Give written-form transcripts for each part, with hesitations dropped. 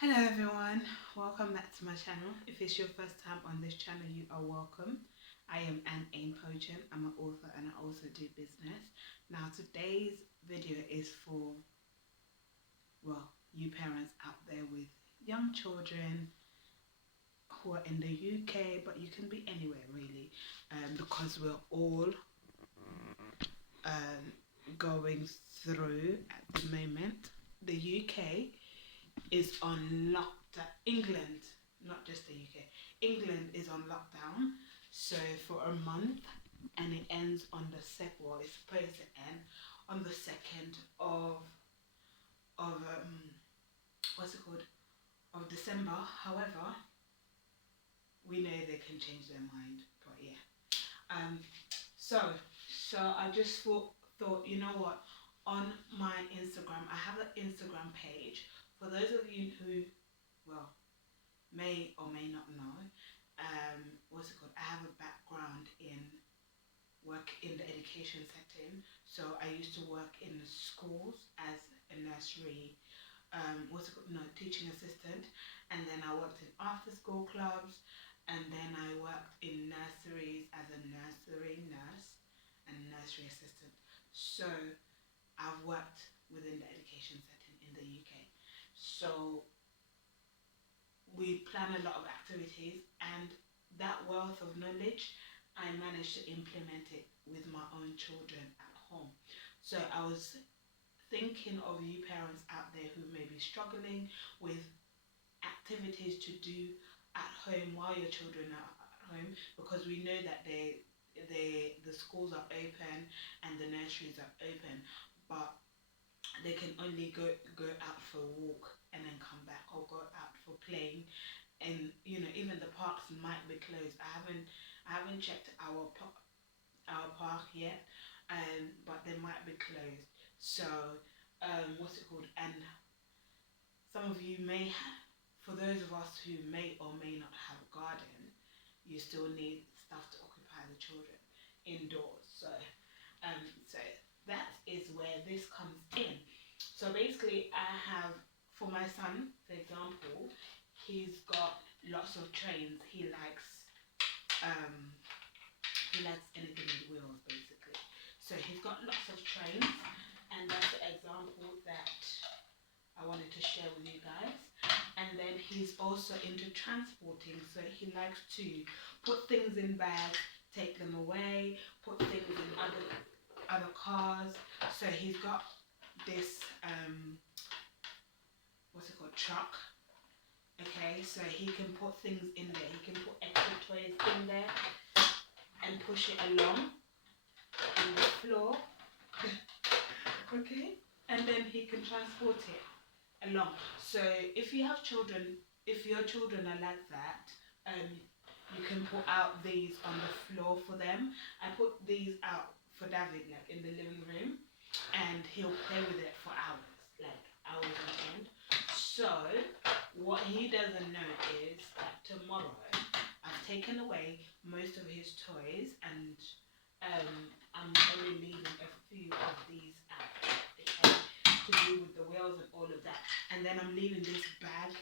Hello everyone, welcome back to my channel. If it's your first time on this channel, you are welcome. I am A.H.P. I'm an author and I also do business. Now today's video is for, well, you parents out there with young children who are in the UK, but you can be anywhere really, because we're all going through at the moment. The UK is on lockdown. England, not just the UK. England is on lockdown, so for a month, and it ends on the second. Well, it's supposed to end on the 2nd of what's it called? Of December. However, we know they can change their mind, but yeah. So I just thought, you know what? On my Instagram, I have an Instagram page. For those of you who, well, may or may not know, what's it called? I have a background in work in the education setting. So I used to work in schools as a nursery, teaching assistant, and then I worked in after school clubs, and then I worked in nurseries as a nursery nurse and nursery assistant. So I've worked within the education setting in the UK. So we plan a lot of activities, and that wealth of knowledge, I managed to implement it with my own children at home. So I was thinking of you parents out there who may be struggling with activities to do at home while your children are at home, because we know that the schools are open and the nurseries are open, but they can only go out for a walk and then come back, or go out for playing, and even the parks might be closed. I haven't checked our park yet, but they might be closed. So what's it called? And some of you may have, for those of us who may or may not have a garden, you still need stuff to occupy the children indoors. So that is where this comes in. So basically, I have, for my son, for example, he's got lots of trains. He likes anything with wheels, basically. So he's got lots of trains, and that's the example that I wanted to share with you guys. And then he's also into transporting, so he likes to put things in bags, take them away, put things in other cars. So he's got this what's it called, truck. Okay, so he can put things in there. He can put extra toys in there and push it along on the floor. Okay, and then he can transport it along. So if you have children, if your children are like that, you can put out these on the floor for them. I put these out for David, like in the living room, and he'll play with it for hours, like hours on end. So what he doesn't know is that tomorrow I've taken away most of his toys, and I'm only leaving a few of these out, okay, to do with the wheels and all of that. And then I'm leaving this bag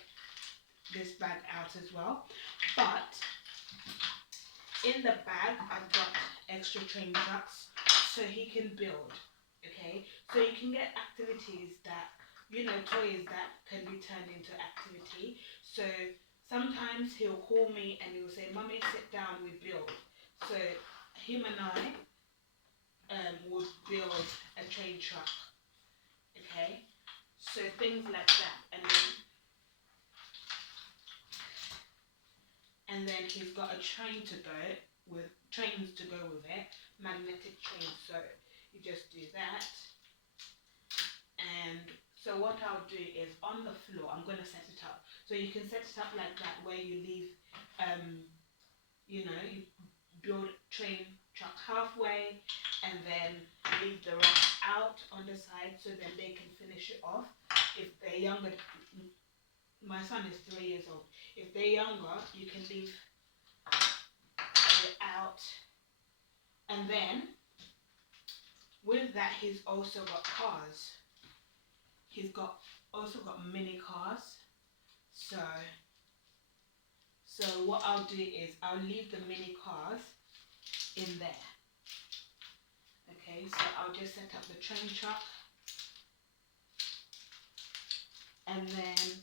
out as well. But in the bag, I've got extra train tracks so he can build. Okay, so you can get activities that, toys that can be turned into activity. So sometimes he'll call me and he'll say, "Mummy, sit down, we build." So him and I would build a train truck. Okay, so things like that, and then he's got a trains to go with it, magnetic trains. So you just do that, and so what I'll do is on the floor, I'm going to set it up. So you can set it up like that, where you leave, you build train truck halfway, and then leave the rest out on the side, so then they can finish it off. If they're younger, my son is 3 years old. If they're younger, you can leave it out. And then with that, he's also got cars. He's also got mini cars. So what I'll do is I'll leave the mini cars in there. Okay, so I'll just set up the train truck, and then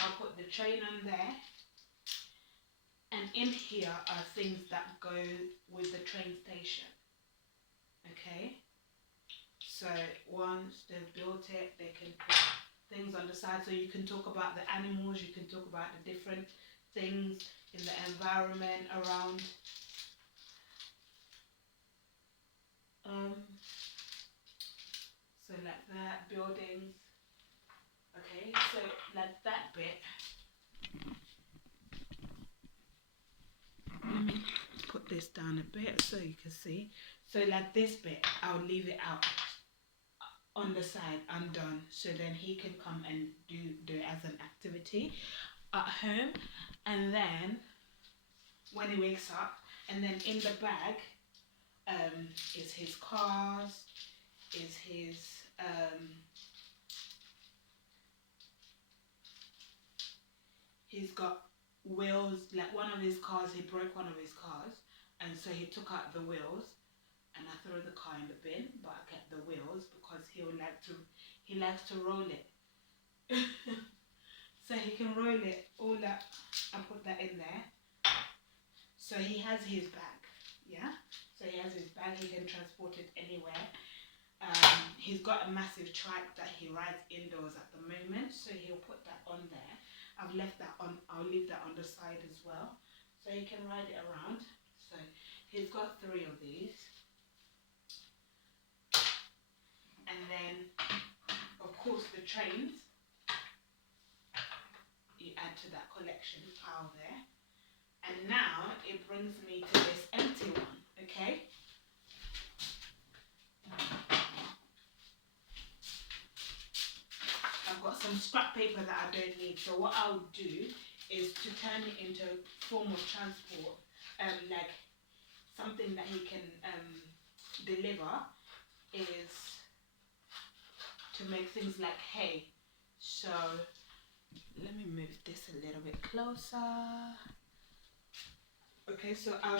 I'll put the train on there, and in here are things that go with the train station. Okay, so once they've built it, they can put things on the side, so you can talk about the animals, you can talk about the different things in the environment around. So like that, buildings. Okay, so like that bit. Let me put this down a bit so you can see. So like this bit, I'll leave it out on the side, undone, so then he can come and do it as an activity at home. And then when he wakes up, and then in the bag is his cars, is his he's got wheels. Like one of his cars, he broke one of his cars, and so he took out the wheels, and I threw the car in the bin, but I kept the wheels because he likes to roll it. So he can roll it all that. I put that in there. So he has his bag, yeah. So he has his bag. He can transport it anywhere. He's got a massive trike that he rides indoors at the moment, so he'll put that on there. I've left that on. I'll leave that on the side as well, so he can ride it around. So he's got 3 of these, and then of course the trains. You add to that collection pile there, and now it brings me to this empty one. Okay. I've got some scrap paper that I don't need, so what I'll do is to turn it into a form of transport, like something that he can deliver, is to make things like hay. So let me move this a little bit closer. Okay, so I'll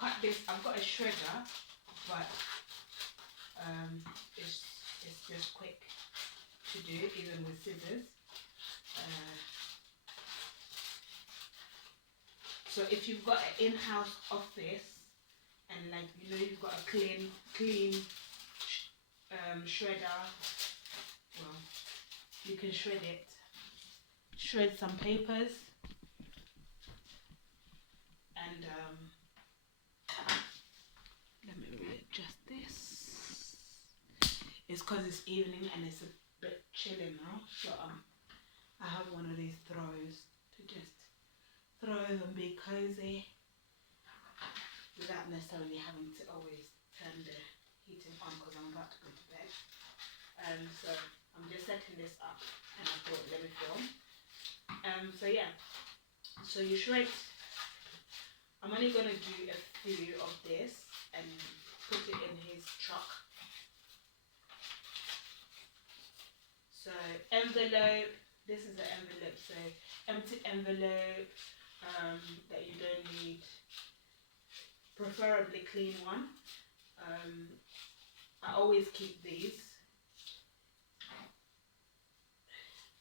cut this. I've got a shredder, but it's just quick to do, even with scissors. So if you've got an in-house office and like you've got a clean shredder, well, you can shred it. Shred some papers, and let me readjust this. It's because it's evening and it's a bit chilly now, so I have one of these throws to just throw and be cozy without necessarily having to always turn the heating on because I'm about to go to bed. So I'm just setting this up, and I thought, let me film. So yeah, so you shred. I'm only gonna do a few of this and put it in his truck. So envelope. This is an envelope. So empty envelope that you don't need. Preferably clean one. I always keep these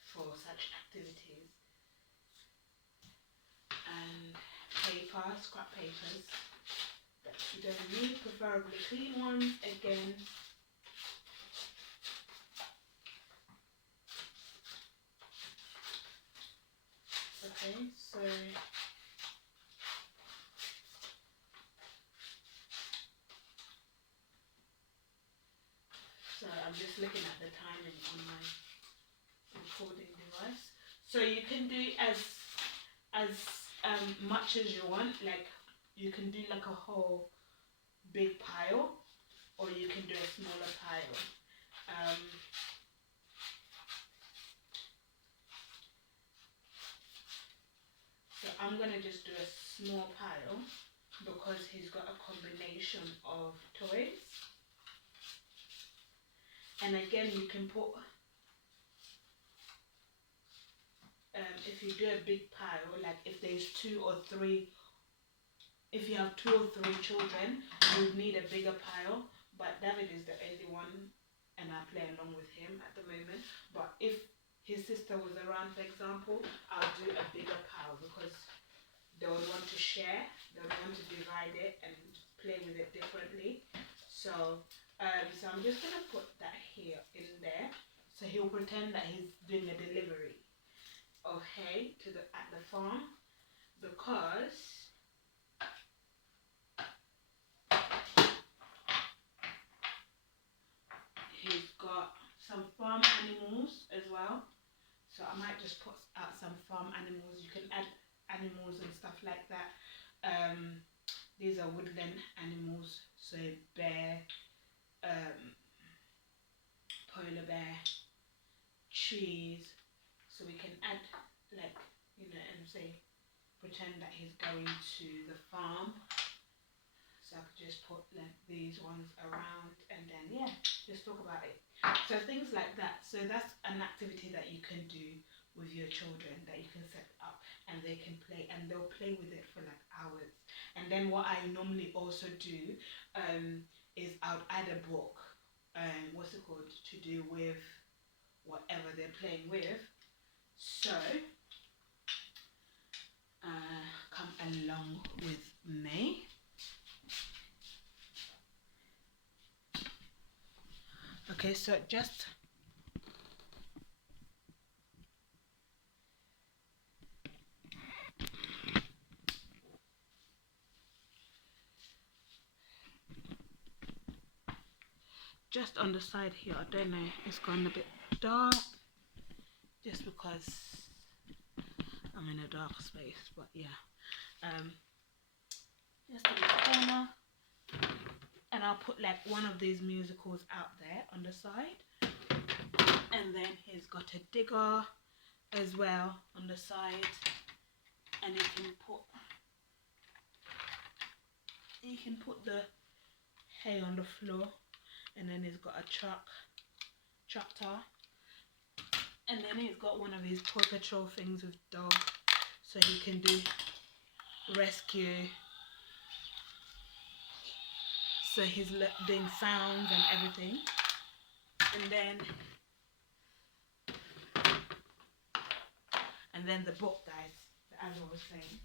for such activities. And paper, scrap papers that you don't need, preferably clean ones again. Okay, so I'm just looking at the timing on my recording device. So you can do as much as you want. Like you can do like a whole big pile, or you can do a smaller pile. So I'm gonna just do a small pile because he's got a combination of toys. And again, you can put if you do a big pile, like if there's 2 or 3, if you have 2 or 3 children, you would need a bigger pile. But David is the only one, and I play along with him at the moment. But if his sister was around, for example, I'll do a bigger pile because they would want to share, they would want to divide it and play with it differently. So, so I'm just gonna put that here in there. So he'll pretend that he's doing a delivery of hay to at the farm, because he's got some farm animals as well. So I might just put out some farm animals. You can add animals and stuff like that. These are woodland animals, so bear, polar bear, trees. So we can add, like, and say, pretend that he's going to the farm. So I could just put like these ones around, and then yeah, just talk about it. So things like that. So that's an activity that you can do with your children, that you can set up and they can play, and they'll play with it for like hours. And then what I normally also do is I'll add a book, what's it called, to do with whatever they're playing with. So come along with me. Okay, so just on the side here, I don't know, it's gone a bit dark just because I'm in a dark space, but yeah, just in the corner, and I'll put like one of these musicals out there on the side, and then he's got a digger as well on the side, and you can put the hay on the floor, and then he's got a tractor, and then he's got one of his Paw Patrol things with dog, so he can do rescue. So he's doing sounds and everything, and then the book, guys, as I was saying.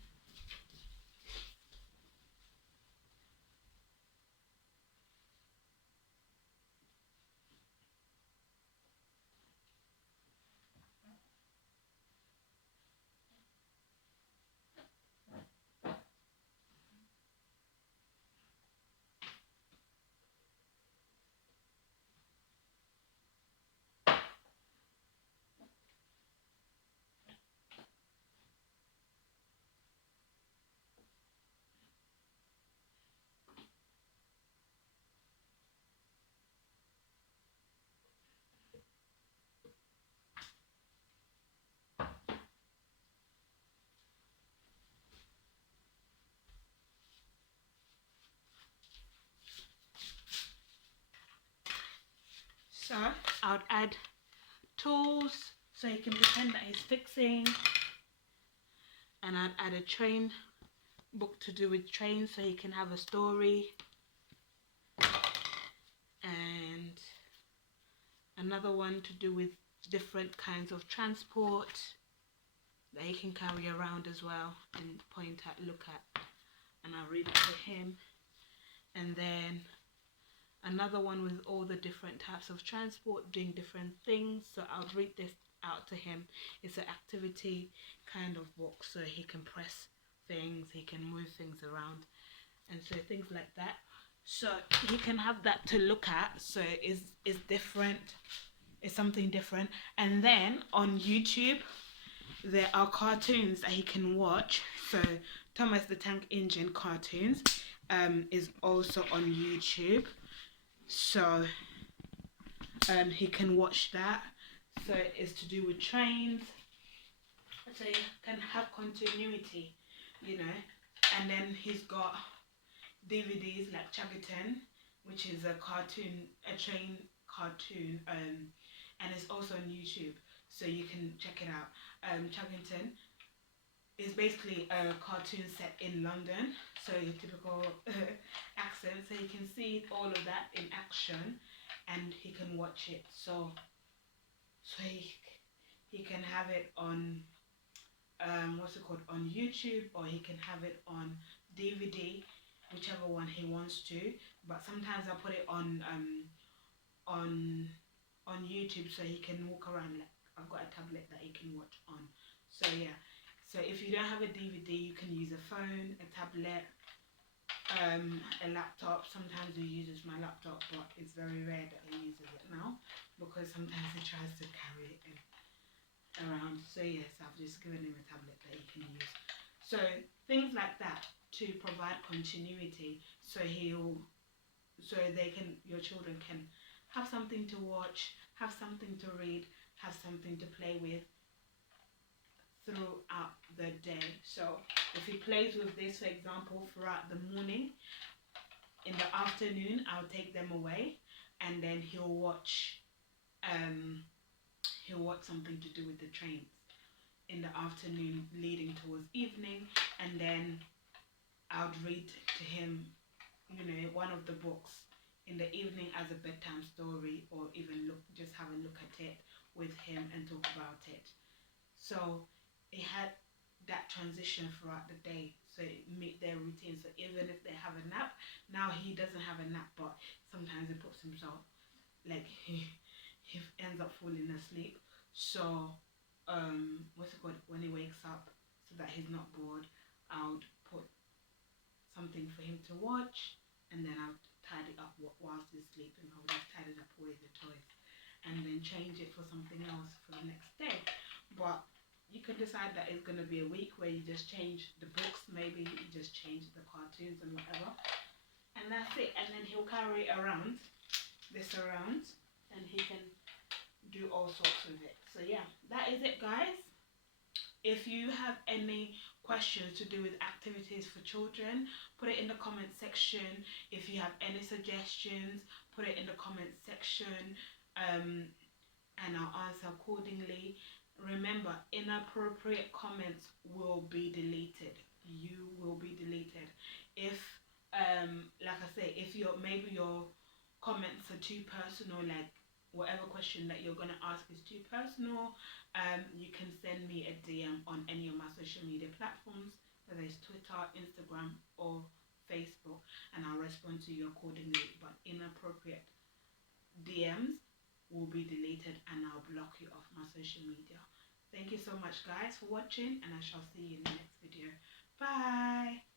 So I would add tools so he can pretend that he's fixing, and I'd add a train book to do with trains so he can have a story, and another one to do with different kinds of transport that he can carry around as well and point at, look at, and I'll read it to him. And then another one with all the different types of transport doing different things, so I'll read this out to him. It's an activity kind of book, so he can press things, he can move things around, and so things like that, so he can have that to look at. So it's different, it's something different. And then on YouTube there are cartoons that he can watch. So Thomas the Tank Engine cartoons is also on YouTube, so he can watch that. So it's to do with trains, so you can have continuity, and then he's got DVDs like Chaggerton, which is a train cartoon, and it's also on YouTube. so you can check it out. Chuggington is basically a cartoon set in London, so your typical accent. So he can see all of that in action, and he can watch it. So he can have it on what's it called, on YouTube, or he can have it on DVD, whichever one he wants to. But sometimes I put it on on YouTube so he can walk around. Like I've got a tablet that he can watch on. So yeah. So if you don't have a DVD, you can use a phone, a tablet, a laptop. Sometimes he uses my laptop, but it's very rare that he uses it now because sometimes he tries to carry it around. So yes, I've just given him a tablet that he can use. So things like that to provide continuity, so your children can have something to watch, have something to read, have something to play with throughout the day. So if he plays with this, for example, throughout the morning, in the afternoon I'll take them away, and then he'll watch something to do with the trains in the afternoon leading towards evening, and then I would read to him, one of the books in the evening as a bedtime story, or even just have a look at it with him and talk about it. So it had that transition throughout the day, so it meet their routine. So even if they have a nap, now he doesn't have a nap, but sometimes he puts himself, like he ends up falling asleep. So what's it called, when he wakes up, so that he's not bored, I would put something for him to watch, and then I would tidy up whilst he's sleeping. I would have tidied up away the toys, and then change it for something else for the next day. But you can decide that it's going to be a week where you just change the books, maybe you just change the cartoons and whatever, and that's it. And then he'll carry this around, and he can do all sorts with it. So yeah, that is it, guys. If you have any questions to do with activities for children, put it in the comment section. If you have any suggestions, put it in the comment section, and I'll answer accordingly. Remember, inappropriate comments will be deleted. You will be deleted. If, like I say, if maybe your comments are too personal, like whatever question that you're gonna ask is too personal, you can send me a DM on any of my social media platforms, whether it's Twitter, Instagram, or Facebook, and I'll respond to you accordingly. But inappropriate DMs will be deleted, and I'll block you off my social media. Thank you so much, guys, for watching, and I shall see you in the next video. Bye.